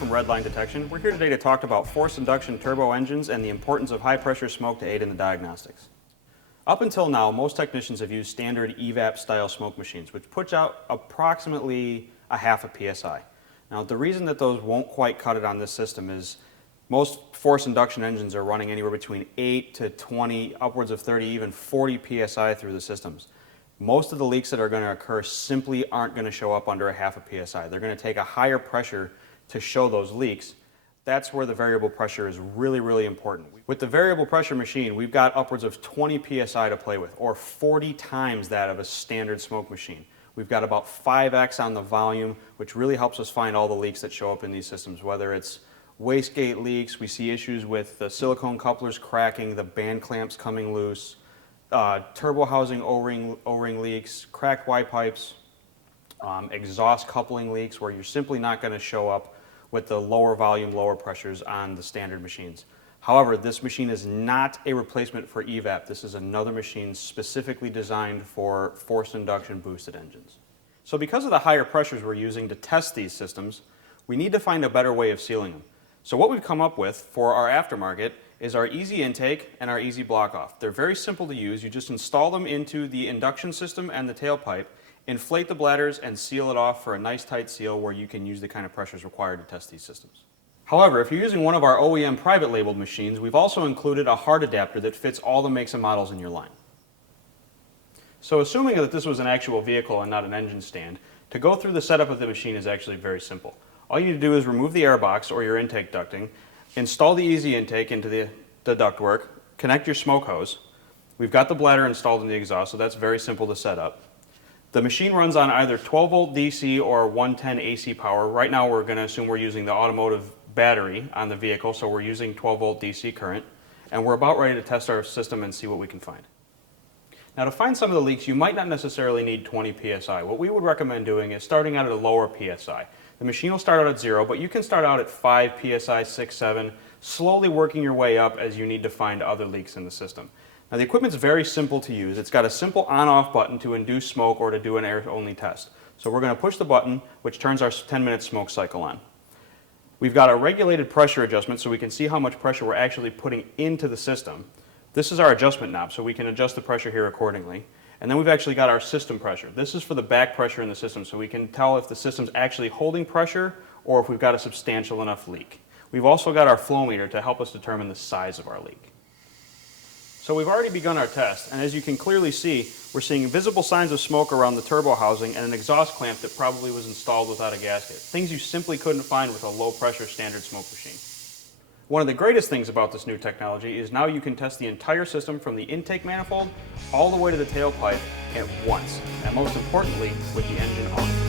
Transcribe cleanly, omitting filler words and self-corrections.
from Redline Detection. We're here today to talk about forced induction turbo engines and the importance of high pressure smoke to aid in the diagnostics. Up until now, most technicians have used standard EVAP style smoke machines, which puts out approximately a half a PSI. Now, the reason that those won't quite cut it on this system is most forced induction engines are running anywhere between 8 to 20, upwards of 30, even 40 PSI through the systems. Most of the leaks that are going to occur simply aren't going to show up under a half a PSI. They're going to take a higher pressure to show those leaks. That's where the variable pressure is really important. With the variable pressure machine, we've got upwards of 20 PSI to play with, or 40 times that of a standard smoke machine. We've got about 5x on the volume, which really helps us find all the leaks that show up in these systems, whether it's wastegate leaks, we see issues with the silicone couplers cracking, the band clamps coming loose, turbo housing O-ring leaks, cracked Y pipes, exhaust coupling leaks where you're simply not going to show up with the lower volume, lower pressures on the standard machines. However, this machine is not a replacement for EVAP. This is another machine specifically designed for forced induction boosted engines. So because of the higher pressures we're using to test these systems, we need to find a better way of sealing them. So what we've come up with for our aftermarket is our easy intake and our easy block off. They're very simple to use. You just install them into the induction system and the tailpipe, inflate the bladders and seal it off for a nice tight seal where you can use the kind of pressures required to test these systems. However, if you're using one of our OEM private labeled machines, we've also included a hard adapter that fits all the makes and models in your line. So assuming that this was an actual vehicle and not an engine stand, to go through the setup of the machine is actually very simple. All you need to do is remove the air box or your intake ducting, install the easy intake into the ductwork, connect your smoke hose. We've got the bladder installed in the exhaust, so that's very simple to set up. The machine runs on either 12 volt DC or 110 AC power. Right now we're going to assume we're using the automotive battery on the vehicle, so we're using 12 volt DC current, and we're about ready to test our system and see what we can find. Now, to find some of the leaks, you might not necessarily need 20 PSI. What we would recommend doing is starting out at a lower PSI. The machine will start out at 0, but you can start out at 5 PSI, 6, 7, slowly working your way up as you need to find other leaks in the system. Now, the equipment's very simple to use. It's got a simple on-off button to induce smoke or to do an air-only test. So we're going to push the button, which turns our 10-minute smoke cycle on. We've got a regulated pressure adjustment so we can see how much pressure we're actually putting into the system. This is our adjustment knob, so we can adjust the pressure here accordingly. And then we've actually got our system pressure. This is for the back pressure in the system, so we can tell if the system's actually holding pressure or if we've got a substantial enough leak. We've also got our flow meter to help us determine the size of our leak. So we've already begun our test, and as you can clearly see, we're seeing visible signs of smoke around the turbo housing and an exhaust clamp that probably was installed without a gasket. Things you simply couldn't find with a low pressure standard smoke machine. One of the greatest things about this new technology is now you can test the entire system from the intake manifold all the way to the tailpipe at once, and most importantly, with the engine on.